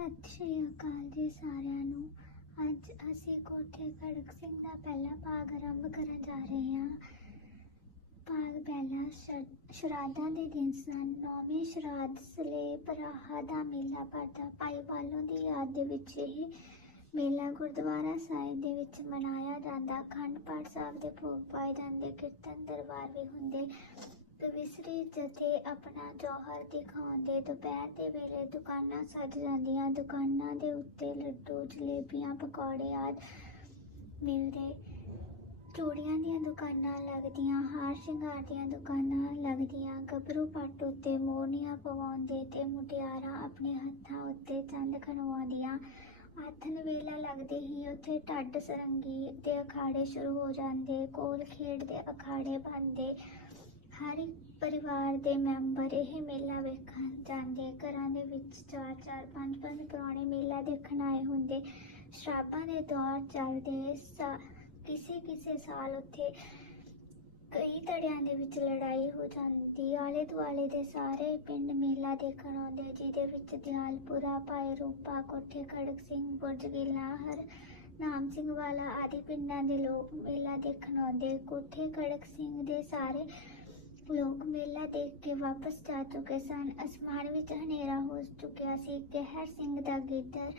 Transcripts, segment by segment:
ਸਤਿ ਸ਼੍ਰੀ ਅਕਾਲ ਜੀ ਸਾਰਿਆਂ ਨੂੰ। ਅੱਜ ਅਸੀਂ ਕੋਠੇ ਖੜਕ ਸਿੰਘ ਦਾ ਪਹਿਲਾ ਭਾਗ ਆਰੰਭ ਕਰਨ ਜਾ ਰਹੇ ਹਾਂ। ਭਾਗ ਪਹਿਲਾ ਸ਼- ਸ਼ਰਾਧਾਂ ਦੇ ਦਿਨ ਸਨ। ਨੌਵੇਂ ਸ਼ਰਾਧ ਸਲੇ ਰਾਹਾ ਦਾ ਮੇਲਾ ਭਰਦਾ। ਭਾਈ ਬਾਲੋਂ ਦੀ ਯਾਦ ਦੇ ਵਿੱਚ ਇਹ ਮੇਲਾ ਗੁਰਦੁਆਰਾ ਸਾਹਿਬ ਦੇ ਵਿੱਚ ਮਨਾਇਆ ਜਾਂਦਾ। ਅਖੰਡ ਪਾਠ ਸਾਹਿਬ ਦੇ ਭੋਗ ਪਾਏ ਜਾਂਦੇ, ਕੀਰਤਨ, ਦਰਬਾਰ ਵੀ ਹੁੰਦੇ। ਕਵਿਸਰੀ ਜਥੇ ਆਪਣਾ ਜੌਹਰ ਦਿਖਾਉਂਦੇ ਦੁਪਹਿਰ ਦੇ ਵੇਲੇ ਦੁਕਾਨਾਂ ਸਜ ਜਾਂਦੀਆਂ। ਦੁਕਾਨਾਂ ਦੇ ਉੱਤੇ ਲੱਡੂ, ਜਲੇਬੀਆਂ, ਪਕੌੜੇ ਆਦਿ ਮਿਲਦੇ। ਚੂੜੀਆਂ ਦੀਆਂ ਦੁਕਾਨਾਂ ਲੱਗਦੀਆਂ, ਹਾਰ ਸ਼ਿੰਗਾਰ ਦੀਆਂ ਦੁਕਾਨਾਂ ਲੱਗਦੀਆਂ। ਗੱਭਰੂ ਪੱਟ ਉੱਤੇ ਮੋਹਨੀਆਂ ਪਵਾਉਂਦੇ ਤੇ ਮੁਟਿਆਰਾਂ ਆਪਣੇ ਹੱਥਾਂ ਉੱਤੇ ਚੰਦ ਖਣਵਾਉਂਦੀਆਂ। ਆਥਨ ਵੇਲਾ ਲੱਗਦੇ ਹੀ ਉੱਥੇ ਢੱਡ ਸਰੰਗੀ ਦੇ ਅਖਾੜੇ ਸ਼ੁਰੂ ਹੋ ਜਾਂਦੇ। ਕੋਲ ਖੇਡ ਦੇ ਅਖਾੜੇ ਬਣਦੇ। ਹਰ ਇੱਕ ਪਰਿਵਾਰ ਦੇ ਮੈਂਬਰ ਇਹ ਮੇਲਾ ਵੇਖਣ ਜਾਂਦੇ ਘਰਾਂ ਦੇ ਵਿੱਚ ਚਾਰ ਚਾਰ, ਪੰਜ ਪੰਜ ਪੁਰਾਣੇ ਮੇਲਾ ਦੇਖਣ ਆਏ ਹੁੰਦੇ। ਸ਼ਰਾਬਾਂ ਦੇ ਦੌਰ ਚੱਲਦੇ। ਕਿਸੇ ਕਿਸੇ ਸਾਲ ਉੱਥੇ ਕਈ ਧੜਿਆਂ ਦੇ ਵਿੱਚ ਲੜਾਈ ਹੋ ਜਾਂਦੀ। ਆਲੇ ਦੁਆਲੇ ਦੇ ਸਾਰੇ ਪਿੰਡ ਮੇਲਾ ਦੇਖਣ ਆਉਂਦੇ ਜਿਹਦੇ ਵਿੱਚ ਦਿਆਲਪੁਰਾ ਭਾਈ ਰੂਪਾ ਕੋਠੇ, ਖੜਕ ਸਿੰਘ, ਬੁਰਜ ਗਿੱਲਾ, ਹਰ ਨਾਮ ਸਿੰਘ ਵਾਲਾ ਆਦਿ ਪਿੰਡਾਂ ਦੇ ਲੋਕ ਮੇਲਾ ਦੇਖਣ ਆਉਂਦੇ। ਕੋਠੇ, ਖੜਕ ਸਿੰਘ ਦੇ ਸਾਰੇ ਦੇਖ ਕੇ ਵਾਪਸ ਜਾ ਚੁੱਕੇ ਸਨ। ਅਸਮਾਨ ਵਿੱਚ ਹਨੇਰਾ ਹੋ ਚੁੱਕਿਆ ਸੀ ਕਹਿਰ ਸਿੰਘ ਦਾ ਗਿੱਦੜ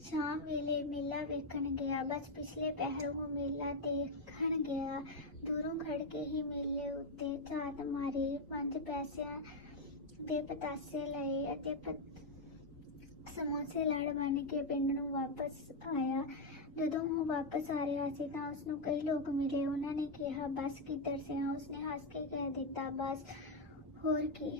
ਸ਼ਾਮ ਵੇਲੇ ਮੇਲਾ ਵੇਖਣ ਗਿਆ। ਬਸ ਪਿਛਲੇ ਪਹਿਰ ਉਹ ਮੇਲਾ ਦੇਖਣ ਗਿਆ। ਦੂਰੋਂ ਖੜ ਕੇ ਹੀ ਮੇਲੇ ਉੱਤੇ ਝਾਤ ਮਾਰੀ। ਪੰਜ ਪੈਸਿਆਂ ਦੇ ਪਤਾਸੇ ਲਏ ਅਤੇ ਸਮੋਸੇ ਲੜ ਬਣ ਕੇ ਪਿੰਡ ਨੂੰ ਵਾਪਸ ਆਇਆ। ਜਦੋਂ ਉਹ ਵਾਪਸ ਆ ਰਿਹਾ ਸੀ ਤਾਂ ਉਸ ਨੂੰ ਕਈ ਲੋਕ ਮਿਲੇ। ਉਹਨਾਂ ਨੇ ਕਿਹਾ, ਬਸ ਕਿੱਧਰ ਸੇ ਹੈ ਉਸਨੇ ਹੱਸ ਕੇ ਕਹਿ ਦਿੱਤਾ, ਬਸ ਹੋਰ ਕੀ।